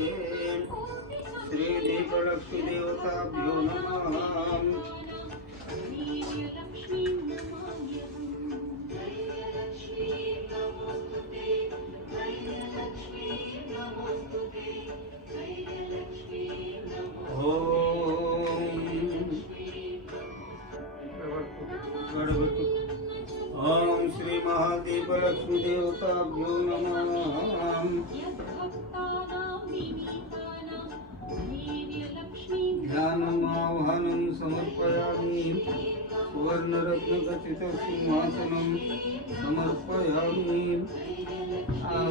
नमस्ते। श्री दीपलक्ष्मी देवताभ्यो नमः। ओम श्री महादेव लक्ष्मी देवताभ्यो नमः। ध्यानम् आह्वानं समर्पयामि। सुवर्णरत्नखचितं सिंहासनं समर्पयामि।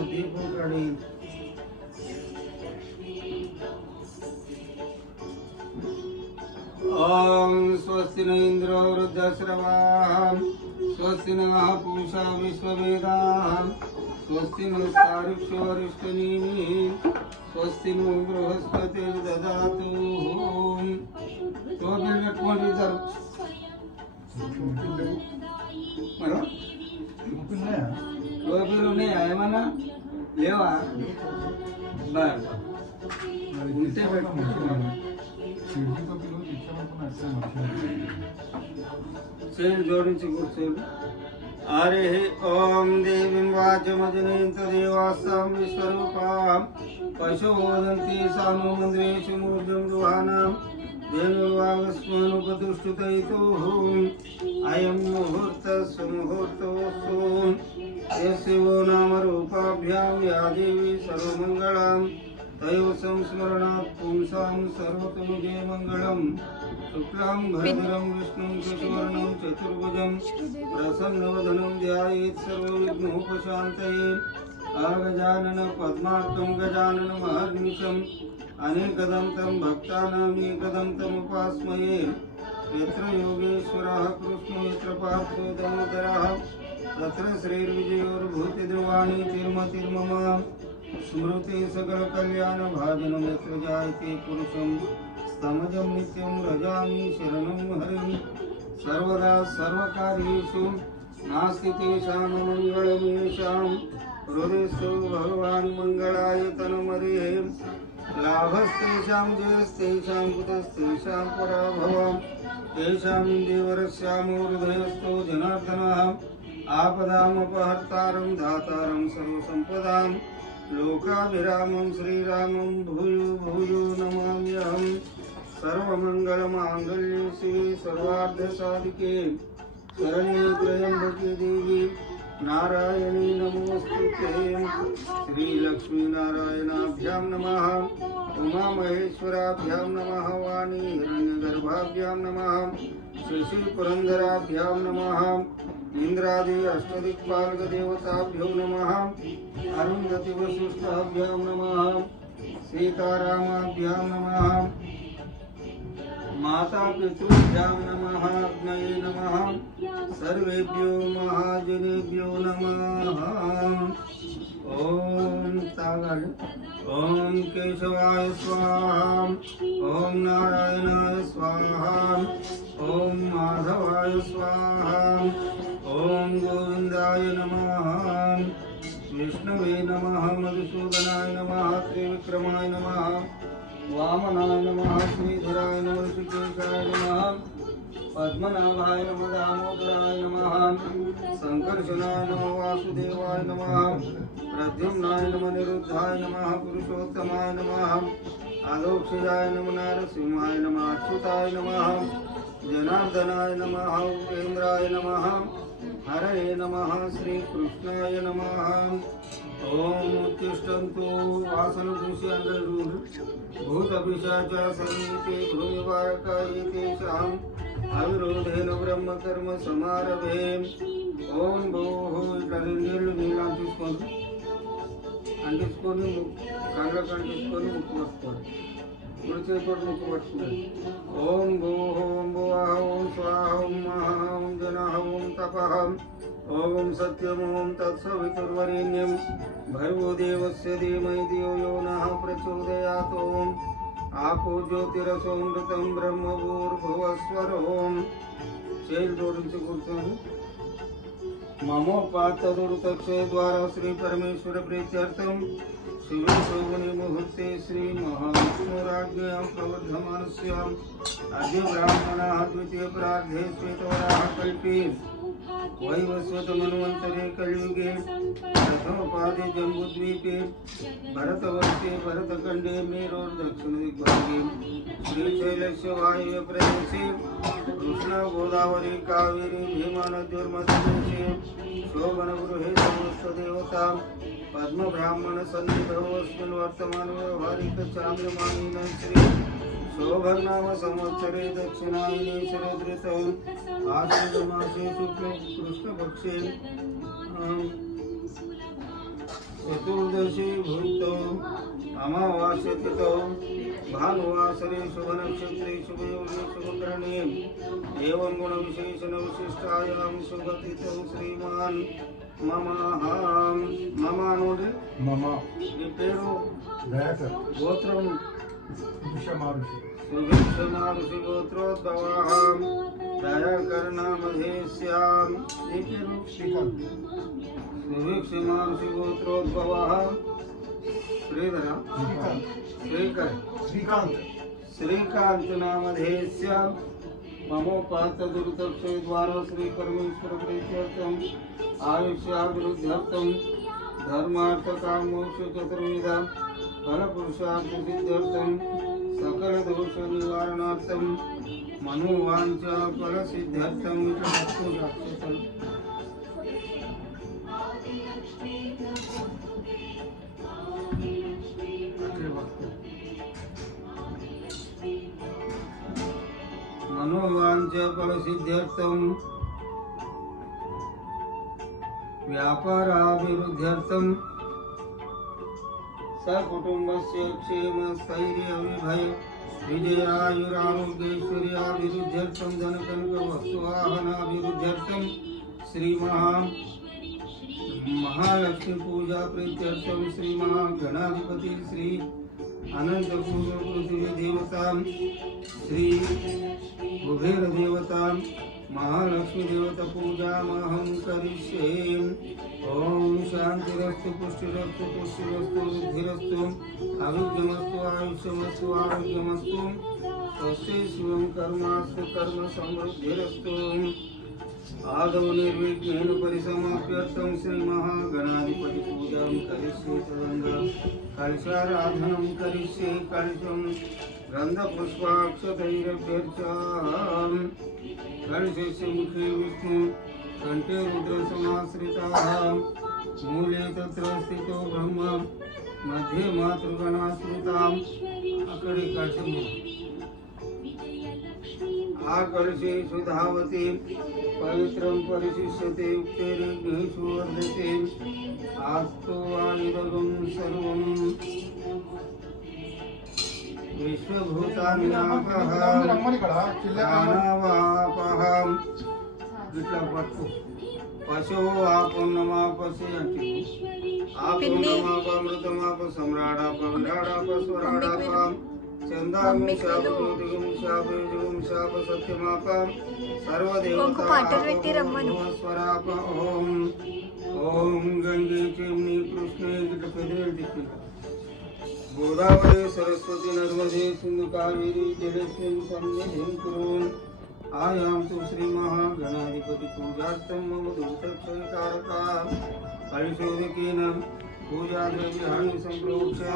दीपकाळी ओम स्वस्ति न इंद्रो वृद्धश्रवाः स्वस्ति नः पूषा विश्ववेदाः स्वस्ति नस्तार्क्ष्यो अरिष्टनेमिः स्वस्ति नो बृहस्पतिर्दधातु। ఏమన్నా లేవా ఉంటే చేతులు జోడించి కూర్చోండి. హరి ఓం దేవీం వాచమజనేంత దేవాస్తాం విశ్వరూపాం పశువోదంతి సాను మందిరేషు మూర్ధం గృహాణం ధేనుర్వాగస్మానుపతుష్టుతైతో అయం ముహూర్త సుముహూర్తోస్తు యస్యో నామ రూపాభ్యాం యా దేవి సర్వమంగళం తయో సంస్మరణాత్ పుంసాం సర్వతోజే మంగళం. శుక్లాం భరధరం విష్ణుం శశివర్ణం చతుర్భుజం ప్రసన్నవదనం ధ్యాయేత్ సర్వవిఘ్నోపశాంతయే. అగజానన పద్మార్కం గజాననమహర్నిశం అనేకదంతం భక్తానాం ఏకదంతముపాస్మయే. యత్ర యోగేశ్వరः కృష్ణో యత్ర పార్థో దామోదరः తత్ర శ్రీర్విజయోర్భూతిధ్రువాణి తిరుమతిర్మమ. స్మృతి సకల కళ్యాణ భాజనం యత్ర జాయతే పురుషం స్తమజం నిత్యం రజామి శరణం హరిం. సర్వదా సర్వకార్యేషు నాస్తి తేషాం మంగళమేషాం. హృదయస్థో భగవాన్ మంగళాయ తనుమరే. లాభస్తేషాం జయస్తేషాం కుతస్తేషాం పరాభవం. తేషాం దేవరస్యామో హృదయస్థో జనార్దనః. ఆపదామపహర్తారం దాతారం సర్వసంపదాం. లోకాభిరామం శ్రీరామం భూయో భూయో నమామ్యహం. సర్వమంగళమాంగళ్యే శివే సర్వార్థసాధికే శరణ్యే త్రయంబకే దేవి నారాయణీ నమోస్తుతే. శ్రీలక్ష్మీనారాయణాభ్యాం నమః. ఉమామహేశ్వరాభ్యాం నమః. వాణీ హిరణ్యగర్భాభ్యాం నమః. శశిపురంధరాభ్యాం నమః. ఇంద్రాది అష్టదిక్పాలక దేవతాభ్యో నమః. అరుంధతి వశిష్టాభ్యాం నమః. సీతారామాభ్యాం నమః. మాతాపితృభ్యాం నమః. అగ్నయే నమః. సర్వేభ్యో మహాజనేభ్యో నమః. ఓం తాగాలి. ఓం కేశవాయ స్వాహా. ఓం నారాయణాయ స్వాహా. ఓం మాధవాయ స్వాహా. ఓం గోవిందాయ నమః. విష్ణవే నమః. మధుసూదనాయ నమః. త్రివిక్రమాయ నమః. వామనాయ నమః. శ్రీధరాయ నమః. ఋషికేశాయ నమః. పద్మనాభాయ నమః. దామోదరాయ నమః. సంకర్షణాయ నమః. వాసుదేవాయ నమః. ప్రద్యుమ్నాయ నమః. నిరుద్ధాయ నమః. పురుషోత్తమాయ నమః. అదోక్షజాయ నమః. నరసింహాయ నమః. అచ్యుతాయ నమః. జనార్దనాయ నమః. ఉపేంద్రాయ నమః. హరయే నమః. శ్రీకృష్ణాయ నమః. ఓం ఉత్తిష్టంతు. వాసన చూసి అందరూ భూతపిశాచ సమీపే భూనివారకాయ తేషాం అవిరోధేన బ్రహ్మకర్మ సమారభే. ఓం భూః. ఇట్లా నీళ్ళు తీసుకోండి. అంటించుకొని కళ్ళకు అంటించుకొని ముక్కు పట్టుకోండి. కుడిచేపటి ముక్కు పట్టుకోండి. ఓం భూః. ఓం భువః. ఓం స్వాహ. ఓం మహః. ఓం జనః. ఓం తపః. ఓం సత్యం. ఓం తత్సవితుర్వరేణ్యం భర్గో దేవస్య ధీమహి ధియో యో నః ప్రచోదయాత్. ఓం ఆపో జ్యోతిరసోమృతం బ్రహ్మభూర్భువస్వరోం. చేతులు జోడించి కూర్చొని మమోపాత్తదురుతక్షయ ద్వారా శ్రీ పరమేశ్వర ప్రీత్యర్థం शुभे शोभने मुहूर्ते श्री महाविष्णुराज्ञां प्रवर्धमानस्याम् अद्य ब्राह्मणाः द्वितीय प्रार्धे श्वेतवराह कल्पे वैवस्वतमन्वन्तरे कलियुगे प्रथमपादे जम्बूद्वीपे भरतवर्षे भरतखण्डे मेरोर्दक्षिणदिग्भागे श्रीशैलस्य वायव्य प्रदेशे कृष्णा गोदावरी कावेरी भीमा नद्योर्मध्यदेशे शोभनगृहे समस्तदेवता पद्मब्राह्मण सन्निधौ अस्मिन् वर्तमान व्यवहारिक चान्द्रमानेन श्री शोभनाम संवत्सरे दक्षिणायने शरदृतौ आश्विनमासे शुक्ल कृष्णपक्षे चतुर्दशी भूतौ अमावास्ये तिथौ भानुवासरे शुभनक्षत्रे शुभयोगे शुभकरणे एवं गुणविशेषणविशिष्टायां शुभतिथौ श्रीमान् मम नोड्रि मम ఈ పేరు దయాకర్ గోత్రం విషమారుషి సుభిక్షమారుషి గోత్రోద్భవః దయాకర్ నామధేస్యాం ఈ పేరు శ్రీకాంత్ సుభిక్షమారుషి గోత్రోద్భవః శ్రీధర శ్రీకాంత్ శ్రీకాంత్ నామధేస్యాం మమోపాత దురితక్షయ ద్వారా శ్రీ పరమేశ్వర ప్రీత్యర్థం आयुष्याभिवृद्ध्यर्थं धर्मार्थ काम मोक्ष चतुर्विध फल पुरुषार्थ सिद्ध्यर्थं सकल दोष निवारणार्थं मनोवांछा फल सिद्ध्यर्थं मनोवांछा फल सिद्ध्यर्थं व्यापाराभिवृद्ध्यर्थं सकुटुम्बस्य क्षेम स्थैर्य विभय विजयायुरारोग्यैश्वर्याभिवृद्ध्यर्थं धनकनक वस्तुवाहनाभिवृद्ध्यर्थं श्री महालक्ष्मी पूजा प्रीत्यर्थं श्री महागणाधिपति श्री अनंत पृथ्वी देवता श्री कुबेर देवता महालक्ष्मी देवता पूजा महं करिष्ये। ओम शांतिरस्तु पुष्टिरस्तु तुष्टिरस्तु बुद्धिरस्तु आरोग्यमस्तु आयुष्यमस्तु आरोग्यमस्तु स्वस्ति शिवं कर्मास्तु कर्म समृद्धिरस्तु। आदौ निर्विघ्नेन परिसमाप्त्यर्थं श्री महागणाधिपति पूजां करिष्ये। तदनन्तरं कलशाराधनं करिष्ये। कलशं गन्धपुष्पाक्षतैरभ्यर्चाम् कलशस्य मुखे विष्णु कंठे रुद्रसमाश्रिताः मूले तत्र स्थितो ब्रह्म मध्ये मातृगणाश्रिताम् अकडे कलशम् आकलशे सुधावते पवित्रं परिशिष्यते उक्तेर्विघ्नेषु वर्धते आस्तो वानिदगं सर्वं विश्वभूतान्यापः प्राणवापः గిట్లా పట్టు పశువు ఆపున్నమాపసి అంటే ఆపున్నమాపమృతమాప సమ్రాడాప విరాడాప స్వరాడాప చందాగం శాపం శాపం శాప సత్యమాప సర్వదేవతాస్వరాప ఓం ఓం గంగే చెమ్ని కృష్ణే గిట్ల పెద్దలు దిక్కు गोदावरी सरस्वती नर्मदे सिंधु कावेरी जलेस्मिन् सन्निधिं कुरु। आयां तु श्री महागणाधिपति पूजार्थं मम दूतक्षयकारका कलशोदकेन पूजाद्रव्याणि सम्प्रोक्ष्य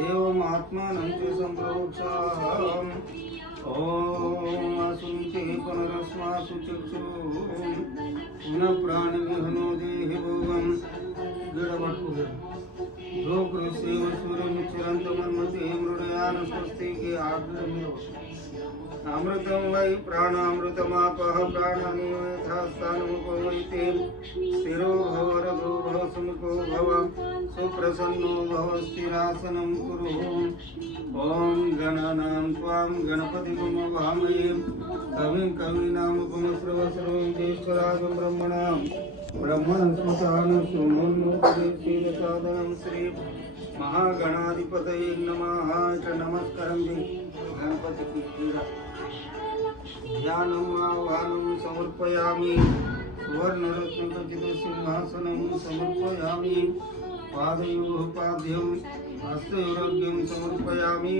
देवमात्मानं च सम्प्रोक्ष्याम्। ॐ असुन्ते पुनरस्मासु चक्षुः पुनः प्राणिविहनो देहि भोगं गडवटुः जो कृष्ण सूर्यमुच्चरन्तमन्मते मृडयान स्वस्ति के आग्रह अमृतं वै प्राणामृतमापः प्राणानेव यथा स्थानमुपवैते स्थिरो भव रथो भव सुमुखो भव सुप्रसन्नो भव स्थिरासनं कुरु। ॐ गणानां त्वां गणपतिं वहामहे कविं कवीनामुपमश्रवसर्वं ज्येष्ठराजं ब्रह्मणां ब्रह्मणस्मृतानुसृण्वन्नोपदेशीलसाधनं श्री महागणाधिपतये नमः। नमस्कारं गणपति की पूजा ध्यानम् आह्वानं समर्पयामि। सुवर्णरत्नखचितसिंहासनं समर्पयामि। पादयोः पाद्यम् हस्तयोरर्घ्यं समर्पयामि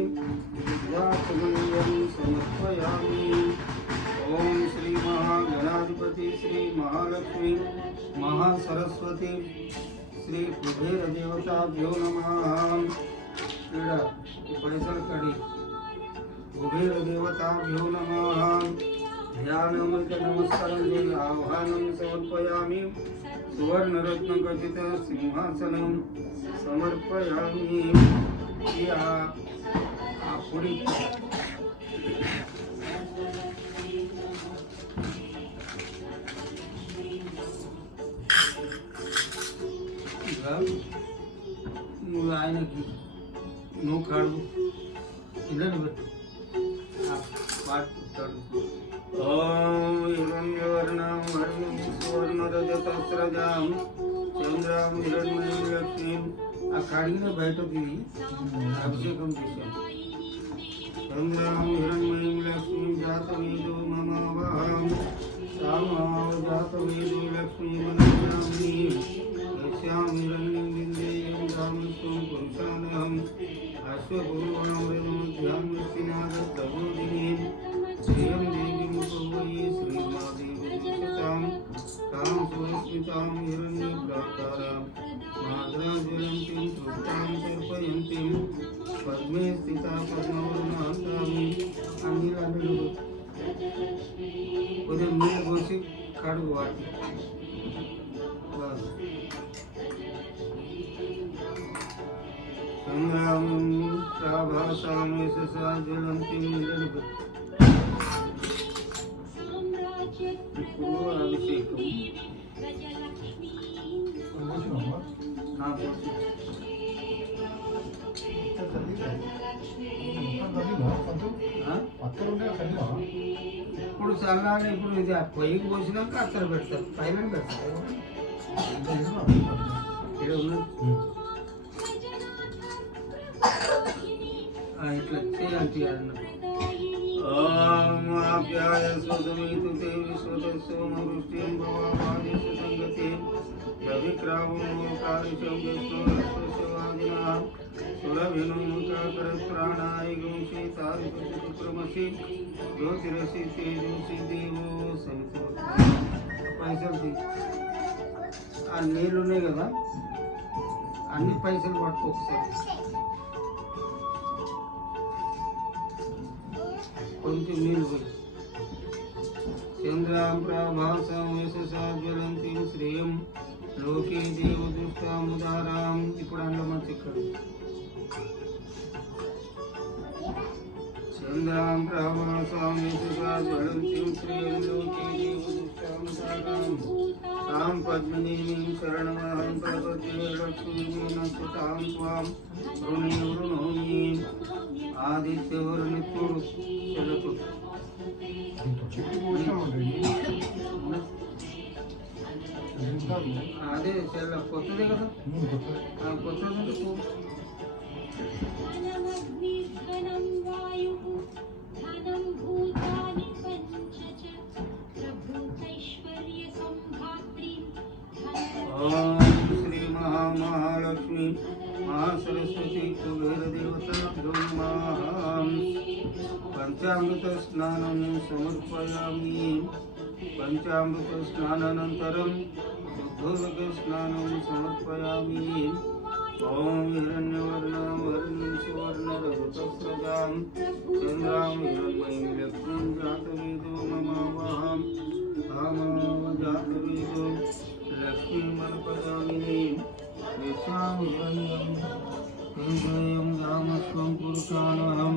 वासुमनीयं समर्पयामि। ओम श्री महागणाधिपति श्री महालक्ष्मी महासरस्वती श्री कुबेर देवताभ्यो नमः। पैसल कड़ी कुबेर देवताभ्यो नमः। ध्यानमृत नमस्कारं आह्वानं समर्पयामि। सुवर्णरत्नखचित सिंहासनं समर्पयामि। पुढे నువ్వు ఆయనకి నువ్వు కడుగు ఇళ్ళని పెట్టు పాడుతాడు. ఓం హిరణ్యవర్ణం వర్ణం సువర్ణరజతస్రజాం చంద్రాం హిరణ్మయీం లక్ష్మీం. ఆ కడిగిన బయటకి అభిషేకం చేశాం. చంద్రాం హిరణ్మయీం లక్ష్మీం జాతవేదో మమావహం సామావ జాతవేదో లక్ష్మీమనయామి యస్యాం హిరణ్యం విందేయం రామస్వం పురుషానహం అశ్వపూర్వామృతమధ్యాం వృష్టినాథస్తమోదినీం శ్రియం దేవీం ఉపవయే శ్రీమాదేవీం తాం సుస్మితాం హిరణ్యప్రాకారాం మాద్రాజ్వలంతిం తృప్తాం తర్పయంతిం పద్మే స్థితా పద్మవర్ణాంతామి. ఆ నీళ్ళు కొద్దిగా నీళ్ళు పోసి కడుగు వాటి సంగ్రామం ప్రాభాసాం యశసా జ్వలంతిం నిలనిపెట్టు. ఇప్పుడు అభిషేకం ఇప్పుడు చల్లాలి. ఇప్పుడు ఇది పొయ్యికి పోసినాక అత్తరు పెడతారు, పైన పెడతారు. ఇట్లా చేయాలి అన్న. ఓం ఆప్యాయ స్వసమేతు తే విశ్వతస్సోమవృష్టిం భవావాదిష సంగతి రవిక్రామో కారిషం విష్ణురస్వశవాదినః సురభినుముఖాకరత్రాణాయ గుంషి తారిపతి సుక్రమసి జ్యోతిరసి తేజోసి దేవో సవితో. పైసలు ఆ నీళ్ళు ఉన్నాయి కదా, అన్ని పైసలు పట్టుకో ఒకసారి. కొంచెం నీళ్ళు పోయి చంద్రాం ప్రాభాసం యశసా జ్వలంతిం శ్రేయం లోకే దేవదృష్టాముదారాం. ఇప్పుడు అందులో మంచి ఇక్కడ చంద్రాం ప్రాభాసం యశసా జ్వలంతిం శ్రేయం లోకే దేవదృష్టాముదారాం తాం పద్మినీం శరణమహం ప్రపద్యే లక్ష్మీం నమస్తాం త్వాం రుణే వృణోమి. ఆదిత్యవర్ణిత్తుడు చెల్లకు అదే చెల్ల కొత్తదే కదా, కొత్తది ఓం శ్రీ మహాలక్ష్మి మహాసరస్వతి కుబేర దేవతాభ్యో నమః. పంచామృత స్నానం సమర్పయామి. పంచామృత స్నానానంతరం శుద్ధోదక స్నానం సమర్పయామి. ఓం హిరణ్యవర్ణం వర్ణం సువర్ణరజతస్రజాం చంద్రాం హిరణ్మయీం లక్ష్మీం జాతవేదో మమావహం కామావ జాతవేదో లక్ష్మీమనపదామిని యస్యాం హిరణ్యం హిరణ్మయం రామస్వం పురుషానహం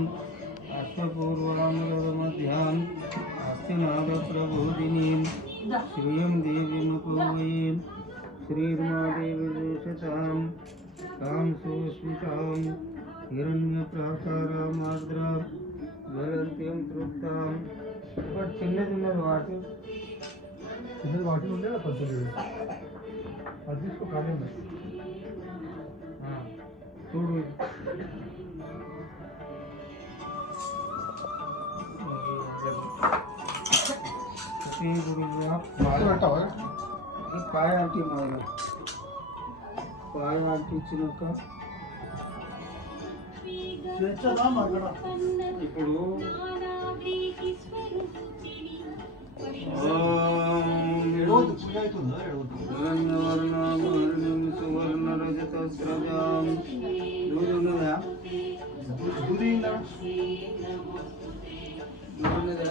అశ్వపూర్వామృతమధ్యాం హస్తినాథప్రబోధినీం శ్రియం దేవీముపవయే శ్రీర్మాదేవిషతాం తాం సుస్మితాం హిరణ్యప్రాకారాం ఆర్ద్రాం జ్వలంతిం తృప్తాం. ఇప్పుడు చిన్నది ఉన్నది వాటి చిన్నది వాటి ఉండే పద్ధతి అది తీసుకో కానీ చూడు. బాగా పెట్టావా పాయ అంటే మొదలు పాయ అంటించినాక ఇప్పుడు సువర్ణరజతస్రజాం దూది ఉన్నదా దూది ఉన్నదా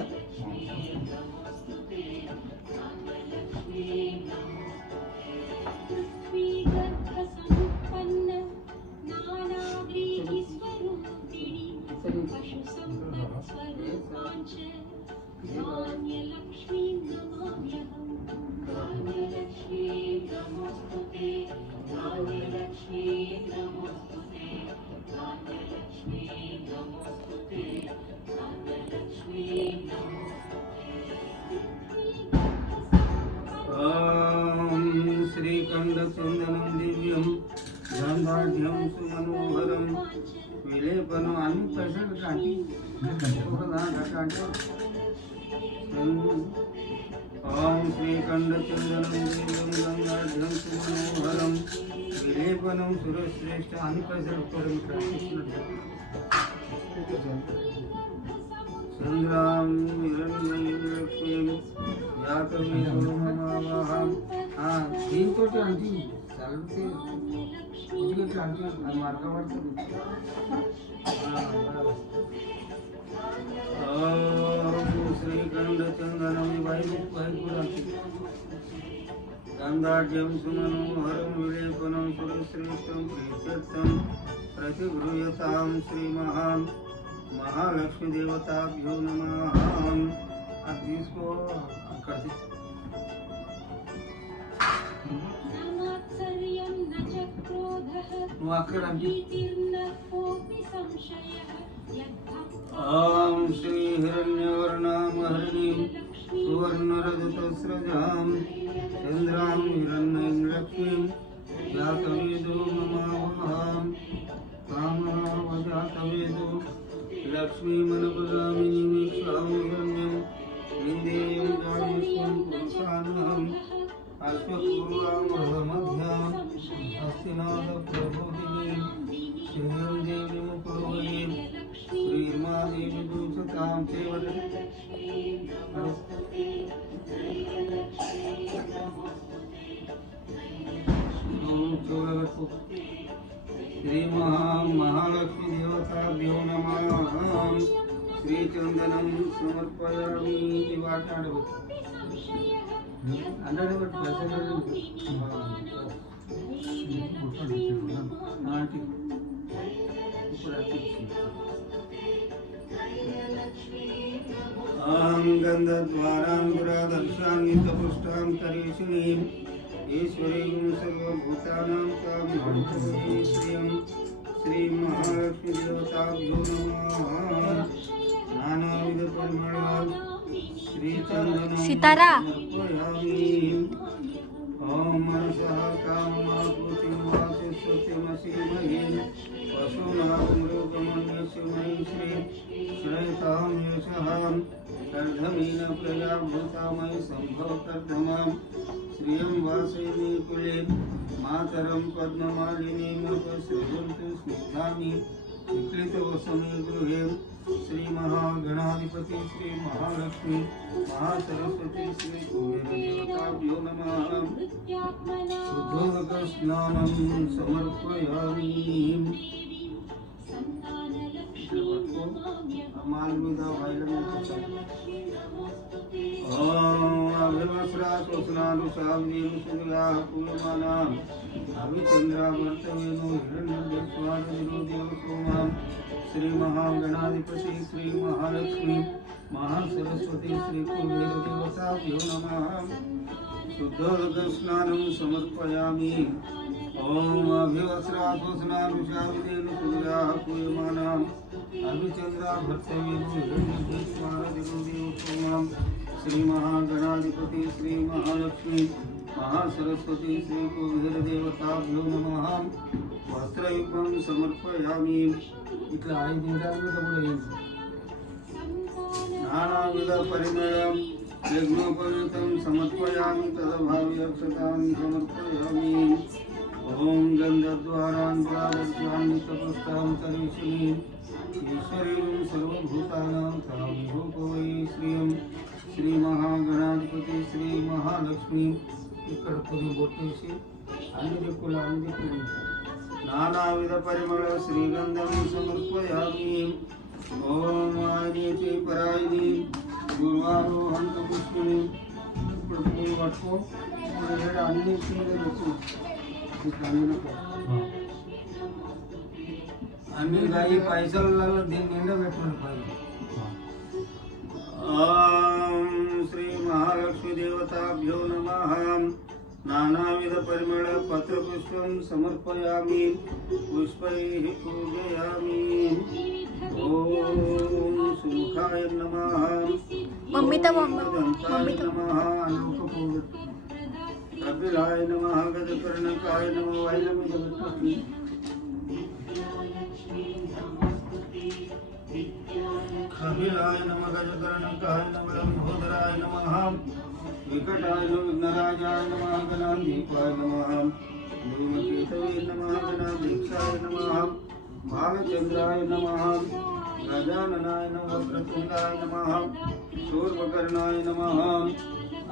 శ్రీకంఠచందనం దివ్యం గంధాఢ్యం సుమనోహరం విలేపనం అన్ని ప్రశ్నలు కాంటి ఓం శ్రీకంఠచందనం దివ్యం గంధాఢ్యం సుమనోహరం విలేపనం సురశ్రేష్ఠ అన్ని ప్రశ్నలు చంద్రాం హిరణ్మయీం యాతమేహం దీంతో అంటే చదివితే ఇట్లా అంటే అది మార్గపడుతుంది శ్రీకంఠచందనం వైపు కూడా అంటే గంధాఢ్యం సుమనోహరం విలేపనం సురశ్రేష్టం ప్రీత్యర్థం ప్రతిగృహ్యతాం శ్రీమహాన్ మహాలక్ష్మి దేవతాభ్యో నమః. అది తీసుకో అక్కడ నువ్వు అక్కడ ఓం శ్రీ హిరణ్యవర్ణామహరిణీం సువర్ణరజతస్రజాం చంద్రాం హిరణ్మయీం లక్ష్మీం జాతవేదో నమావహాం కామనావజాతవేదో లక్ష్మీమనపగామినీక్షాం హిరణ్యం విందేయం జాయస్వం పురుషానహం అశ్వపూర్వామహమధ్యాం హస్తినాథప్రబోధినీం శ్రీయం దేవిముపవయీం శ్రీర్మాదేవి దూషతాం చేవట చూడవచ్చు శ్రీ మహాలక్ష్మి దేవతాభ్యో నమః. శ్రీచందనం సమర్పయామి వాటాడవచ్చు అంటే అహం గంధద్వారాంగురాదర్శాన్నితపుష్టాం కరీషిణీం ఈశ్వరీం సర్వభూతానాం తాం శ్రియం శ్రీ మహాలక్ష్మి దేవతాభ్యో నమః. నానావిధ పరిమళాల్ శ్రీచందనం సమర్పయామి. ఓం మనసః కామమాకృతిం వాచస్పతిమసీమహే వసూనామృగమన్యస్మై శ్రీ శ్రయతాం యశః కర్ధమీన ప్రజాభూతామై సంభవకర్ధమాం శ్రియం వాసైని కులే మాతరం పద్మమాలినీముపసృజంతు స్నిగ్ధాని విక్లితవసమే గృహే శ్రీ మహాగణాధిపతి శ్రీ మహాలక్ష్మి మహాసరస్వతి శ్రీ కుబేరదేవతాభ్యో నమః. శుద్ధోదక స్నానం సమర్పయామి. మాల్ మీద అభివస్రాస్నాను సామ్యం సూర్యా పూర్వమానాం అభిచంద్రావర్తవేను హిరణ్యస్వాదేవసోమాం శ్రీ మహాగణాధిపతి శ్రీ మహాలక్ష్మి మహాసరస్వతి శ్రీ కుబేరదేవతాభ్యో నమః. శుద్ధోదక స్నానం సమర్పయామి. ఓం అభివస్రాస్నాను సూర్యా పూర్వమానాం అభిచంద్రావర్తవేను హిరణ్యస్వాదేవసోమాం శ్రీ మహాగణాధిపతి శ్రీ మహాలక్ష్మి మహాసరస్వతి శ్రీ కుబేరదేవతాభ్యో నమః. వస్త్రయుగం సమర్పయామి. ఇట్లా 5 నిమిషాల మీద కూడా ఏంటి నానావిధ పరిమళం యజ్ఞోపవీతం సమర్పయామి. తదభావి అక్షతాన్ని సమర్పయామి. ओम गंधद्वारान्तावज्ञानितपुष्टां तरीशिनीं ईश्वरीं सर्वभूतानां तां भूपोई श्रियं श्री महागणाधिपति श्री महालक्ष्मी ఇక్కడ కొన్ని బొట్టేసి అన్ని దిక్కుల నానావిధ పరిమళ శ్రీగంధం సమర్పయామి ఓం ఆదితి పరాయిని గురువారోహంత పుష్పిని ఇప్పుడు పువ్వు పట్టుకో ఇప్పుడు ఏడు అన్ని పెట్టు అన్ని ఈ పైసలలో దీని నిండా పెట్టుకుని పైన ఓం శ్రీ మహాలక్ష్మి దేవతాభ్యో నమః నానావిధ పరిమళ పత్రపుష్పం సమర్పయామి పుష్పైః పూజయామి ఓం సుముఖాయ నమః దంతాయ నమః అనూపపూర్వ కపిలాయ నమః గజకర్ణకాయ నమః వైలమిదవత్తి कपिलाय नमः गजकर्णकाय नमः लंबोदराय नमः विकटाय विघ्नराजाय नमः गणाधीपाय नमः नीलकेतवे नमः गणाधीक्षाय नमः भालचंद्राय नमः गजाननाय नमः वक्रतुंडाय नमः शूर्पकर्णाय नमः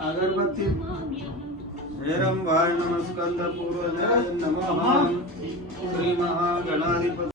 अगरबत्ती हेरंबाय नमः स्कंद पूर्वजाय नमः श्री महागणाधिपति